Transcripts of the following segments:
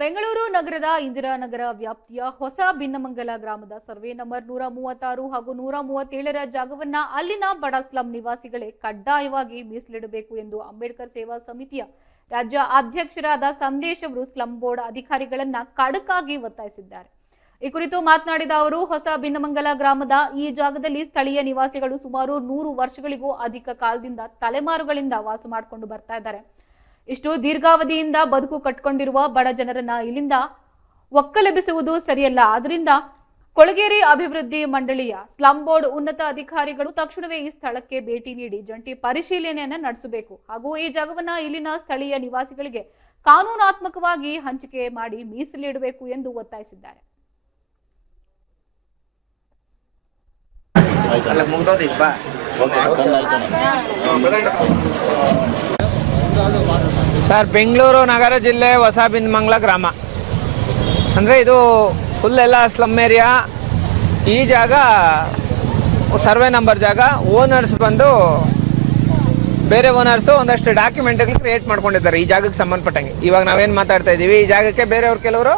ಬೆಂಗಳೂರು ನಗರದ ಇಂದಿರಾನಗರ ವ್ಯಾಪ್ತಿಯ ಹೊಸ ಭಿನ್ನಮಂಗಲ ಗ್ರಾಮದ ಸರ್ವೆ ನಂಬರ್ 136 ಹಾಗೂ 137ರ ಜಾಗವನ್ನ ಅಲ್ಲಿನ ಬಡ ಸ್ಲಂ ನಿವಾಸಿಗಳೇ ಕಡ್ಡಾಯವಾಗಿ ಮೀಸಲಿಡಬೇಕು ಎಂದು ಅಂಬೇಡ್ಕರ್ ಸೇವಾ ಸಮಿತಿಯ ರಾಜ್ಯ ಅಧ್ಯಕ್ಷರಾದ ಸಂದೇಶ್ ಅವರು ಸ್ಲಂ ಬೋರ್ಡ್ ಅಧಿಕಾರಿಗಳನ್ನ ಖಡಕ್ಕಾಗಿ ಒತ್ತಾಯಿಸಿದ್ದಾರೆ. ಈ ಕುರಿತು ಮಾತನಾಡಿದ ಅವರು, ಹೊಸ ಭಿನ್ನಮಂಗಲ ಗ್ರಾಮದ ಈ ಜಾಗದಲ್ಲಿ ಸ್ಥಳೀಯ ನಿವಾಸಿಗಳು ಸುಮಾರು 100 ವರ್ಷಗಳಿಗೂ ಅಧಿಕ ಕಾಲದಿಂದ ತಲೆಮಾರುಗಳಿಂದ ವಾಸ ಮಾಡಿಕೊಂಡು ಬರ್ತಾ ಇದ್ದಾರೆ. ಇಷ್ಟು ದೀರ್ಘಾವಧಿಯಿಂದ ಬದುಕು ಕಟ್ಟಿಕೊಂಡಿರುವ ಬಡ ಜನರನ್ನ ಇಲ್ಲಿಂದ ಒಕ್ಕಲೆಬ್ಬಿಸುವುದು ಸರಿಯಲ್ಲ. ಆದ್ದರಿಂದ ಕೊಳಗೇರಿ ಅಭಿವೃದ್ಧಿ ಮಂಡಳಿಯ ಸ್ಲಂ ಬೋರ್ಡ್ ಉನ್ನತ ಅಧಿಕಾರಿಗಳು ತಕ್ಷಣವೇ ಈ ಸ್ಥಳಕ್ಕೆ ಭೇಟಿ ನೀಡಿ ಜಂಟಿ ಪರಿಶೀಲನೆಯನ್ನ ನಡೆಸಬೇಕು ಹಾಗೂ ಈ ಜಾಗವನ್ನ ಇಲ್ಲಿನ ಸ್ಥಳೀಯ ನಿವಾಸಿಗಳಿಗೆ ಕಾನೂನಾತ್ಮಕವಾಗಿ ಹಂಚಿಕೆ ಮಾಡಿ ಮೀಸಲಿಡಬೇಕು ಎಂದು ಒತ್ತಾಯಿಸಿದ್ದಾರೆ. ಸರ್, ಬೆಂಗಳೂರು ನಗರ ಜಿಲ್ಲೆ ಹೊಸ ಭಿನ್ನಮಂಗಲ ಗ್ರಾಮ ಅಂದರೆ ಇದು ಫುಲ್ ಎಲ್ಲ ಸ್ಲಮ್ ಏರಿಯಾ. ಈ ಜಾಗ ಸರ್ವೆ ನಂಬರ್ ಜಾಗ. ಓನರ್ಸ್ ಬಂದು ಬೇರೆ ಓನರ್ಸು ಒಂದಷ್ಟು ಡಾಕ್ಯುಮೆಂಟ್ಗಳು ಕ್ರಿಯೇಟ್ ಮಾಡ್ಕೊಂಡಿದ್ದಾರೆ ಈ ಜಾಗಕ್ಕೆ ಸಂಬಂಧಪಟ್ಟಂಗೆ. ಇವಾಗ ನಾವೇನು ಮಾತಾಡ್ತಾ ಇದ್ದೀವಿ, ಈ ಜಾಗಕ್ಕೆ ಬೇರೆಯವ್ರು ಕೆಲವರು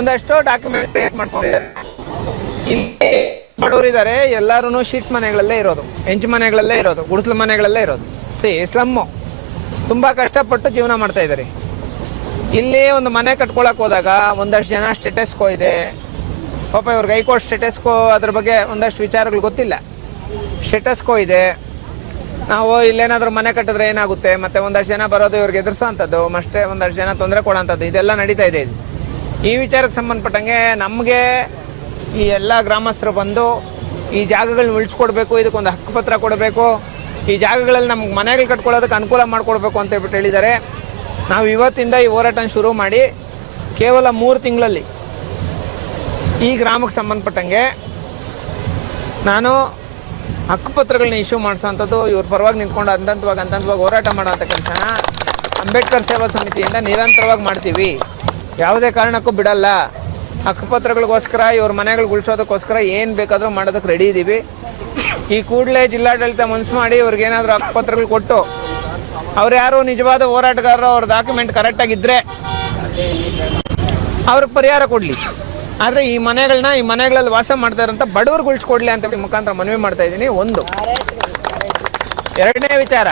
ಒಂದಷ್ಟು ಡಾಕ್ಯುಮೆಂಟ್ ಕ್ರಿಯೇಟ್ ಮಾಡ್ಕೊಂಡಿದ್ದಾರೆ. ಇಲ್ಲಿ ಬಡವರಿದ್ದಾರೆ, ಎಲ್ಲರೂ ಶೀಟ್ ಮನೆಗಳಲ್ಲೇ ಇರೋದು, ಹೆಂಚು ಮನೆಗಳಲ್ಲೇ ಇರೋದು, ಗುಡಿಸಲು ಮನೆಗಳಲ್ಲೇ ಇರೋದು. ಸ್ಲಮ್ಮು ತುಂಬ ಕಷ್ಟಪಟ್ಟು ಜೀವನ ಮಾಡ್ತಾ ಇದ್ದಾರೆ. ಇಲ್ಲಿ ಒಂದು ಮನೆ ಕಟ್ಕೊಳಕ್ಕೆ ಹೋದಾಗ ಒಂದಷ್ಟು ಜನ ಸ್ಟೇಟಸ್ಕೋ ಇದೆ, ಪಾಪ ಇವ್ರಿಗೆ ಹೈಕೋರ್ಟ್ ಸ್ಟೇಟಸ್ಕೋ ಅದ್ರ ಬಗ್ಗೆ ಒಂದಷ್ಟು ವಿಚಾರಗಳು ಗೊತ್ತಿಲ್ಲ. ಸ್ಟೇಟಸ್ಕೋ ಇದೆ, ನಾವು ಇಲ್ಲೇನಾದರೂ ಮನೆ ಕಟ್ಟಿದ್ರೆ ಏನಾಗುತ್ತೆ, ಮತ್ತು ಒಂದಷ್ಟು ಜನ ಬರೋದು ಇವ್ರಿಗೆ ಎದುರಿಸೋ ಅಂಥದ್ದು, ಮತ್ತೆ ಒಂದಷ್ಟು ಜನ ತೊಂದರೆ ಕೊಡೋಂಥದ್ದು, ಇದೆಲ್ಲ ನಡೀತಾ ಇದೆ. ಈ ವಿಚಾರಕ್ಕೆ ಸಂಬಂಧಪಟ್ಟಂಗೆ ನಮಗೆ ಈ ಎಲ್ಲ ಗ್ರಾಮಸ್ಥರು ಬಂದು ಈ ಜಾಗಗಳನ್ನ ಉಳಿಸ್ಕೊಡ್ಬೇಕು, ಇದಕ್ಕೊಂದು ಹಕ್ಕುಪತ್ರ ಕೊಡಬೇಕು, ಈ ಜಾಗಗಳಲ್ಲಿ ನಮ್ಗೆ ಮನೆಗಳು ಕಟ್ಕೊಳ್ಳೋದಕ್ಕೆ ಅನುಕೂಲ ಮಾಡಿಕೊಡ್ಬೇಕು ಅಂತ ಹೇಳ್ಬಿಟ್ಟು ಹೇಳಿದ್ದಾರೆ. ನಾವು ಇವತ್ತಿಂದ ಈ ಹೋರಾಟ ಶುರು ಮಾಡಿ ಕೇವಲ 3 ತಿಂಗಳಲ್ಲಿ ಈ ಗ್ರಾಮಕ್ಕೆ ಸಂಬಂಧಪಟ್ಟಂಗೆ ನಾನು ಹಕ್ಕುಪತ್ರಗಳನ್ನ ಇಶ್ಯೂ ಮಾಡಿಸೋವಂಥದ್ದು, ಇವ್ರ ಪರವಾಗಿ ನಿಂತ್ಕೊಂಡು ಹಂತವಾಗಿ ಹೋರಾಟ ಮಾಡೋಂಥ ಕೆಲಸನ ಅಂಬೇಡ್ಕರ್ ಸೇವಾ ಸಮಿತಿಯಿಂದ ನಿರಂತರವಾಗಿ ಮಾಡ್ತೀವಿ. ಯಾವುದೇ ಕಾರಣಕ್ಕೂ ಬಿಡಲ್ಲ. ಹಕ್ಕುಪತ್ರಗಳಿಗೋಸ್ಕರ, ಇವ್ರ ಮನೆಗಳು ಉಳಿಸೋದಕ್ಕೋಸ್ಕರ ಏನು ಬೇಕಾದರೂ ಮಾಡೋದಕ್ಕೆ ರೆಡಿ ಇದ್ದೀವಿ. ಈ ಕೂಡಲೇ ಜಿಲ್ಲಾಡಳಿತ ಮನಸ್ಸು ಮಾಡಿ ಇವ್ರಿಗೇನಾದರೂ ಹಕ್ಕುಪತ್ರಗಳು ಕೊಟ್ಟು, ಅವ್ರು ಯಾರು ನಿಜವಾದ ಹೋರಾಟಗಾರರು, ಅವ್ರ ಡಾಕ್ಯುಮೆಂಟ್ ಕರೆಕ್ಟಾಗಿದ್ದರೆ ಅವ್ರಿಗೆ ಪರಿಹಾರ ಕೊಡಲಿ. ಆದರೆ ಈ ಮನೆಗಳಲ್ಲಿ ವಾಸ ಮಾಡ್ತಾ ಇರೋಂಥ ಬಡವ್ರಿಗೆ ಉಳಿಸ್ಕೊಡ್ಲಿ ಅಂತ ಮುಖಾಂತರ ಮನವಿ ಮಾಡ್ತಾ ಇದ್ದೀನಿ. ಒಂದು. ಎರಡನೇ ವಿಚಾರ,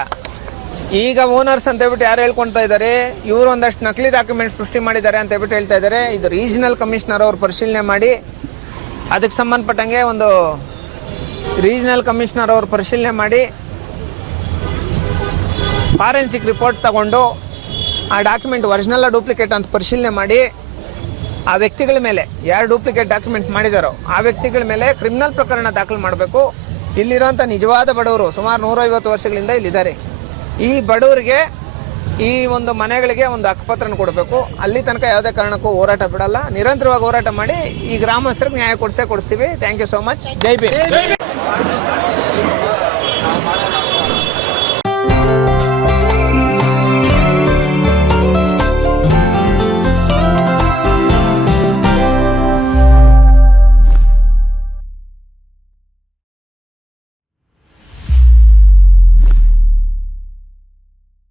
ಈಗ ಓನರ್ಸ್ ಅಂತ ಹೇಳ್ಬಿಟ್ಟು ಯಾರು ಹೇಳ್ಕೊಳ್ತಾ ಇದ್ದಾರೆ, ಇವರು ಒಂದಷ್ಟು ನಕಲಿ ಡಾಕ್ಯುಮೆಂಟ್ ಸೃಷ್ಟಿ ಮಾಡಿದ್ದಾರೆ ಅಂತ ಹೇಳ್ಬಿಟ್ಟು ಹೇಳ್ತಾ ಇದ್ದಾರೆ. ಇದು ರೀಜನಲ್ ಕಮಿಷನರ್ ಅವರು ಪರಿಶೀಲನೆ ಮಾಡಿ, ಅದಕ್ಕೆ ಸಂಬಂಧಪಟ್ಟಂಗೆ ಒಂದು ರೀಜನಲ್ ಕಮಿಷನರ್ ಅವರು ಪರಿಶೀಲನೆ ಮಾಡಿ ಫಾರೆನ್ಸಿಕ್ ರಿಪೋರ್ಟ್ ತಗೊಂಡು ಆ ಡಾಕ್ಯುಮೆಂಟ್ ಒರಿಜಿನಲ್ ಡೂಪ್ಲಿಕೇಟ್ ಅಂತ ಪರಿಶೀಲನೆ ಮಾಡಿ, ಆ ವ್ಯಕ್ತಿಗಳ ಮೇಲೆ ಯಾರು ಡೂಪ್ಲಿಕೇಟ್ ಡಾಕ್ಯುಮೆಂಟ್ ಮಾಡಿದಾರೋ ಆ ವ್ಯಕ್ತಿಗಳ ಮೇಲೆ ಕ್ರಿಮಿನಲ್ ಪ್ರಕರಣ ದಾಖಲು ಮಾಡಬೇಕು. ಇಲ್ಲಿರೋಂಥ ನಿಜವಾದ ಬಡವರು ಸುಮಾರು 150 ವರ್ಷಗಳಿಂದ ಇಲ್ಲಿದ್ದಾರೆ. ಈ ಬಡವರಿಗೆ ಈ ಒಂದು ಮನೆಗಳಿಗೆ ಒಂದು ಹಕ್ಕುಪತ್ರನ ಕೊಡಬೇಕು. ಅಲ್ಲಿ ತನಕ ಯಾವುದೇ ಕಾರಣಕ್ಕೂ ಹೋರಾಟ ಬಿಡಲ್ಲ. ನಿರಂತರವಾಗಿ ಹೋರಾಟ ಮಾಡಿ ಈ ಗ್ರಾಮಸ್ಥರಿಗೆ ನ್ಯಾಯ ಕೊಡಿಸ್ತೀವಿ. Thank you so much. Jai Bhim.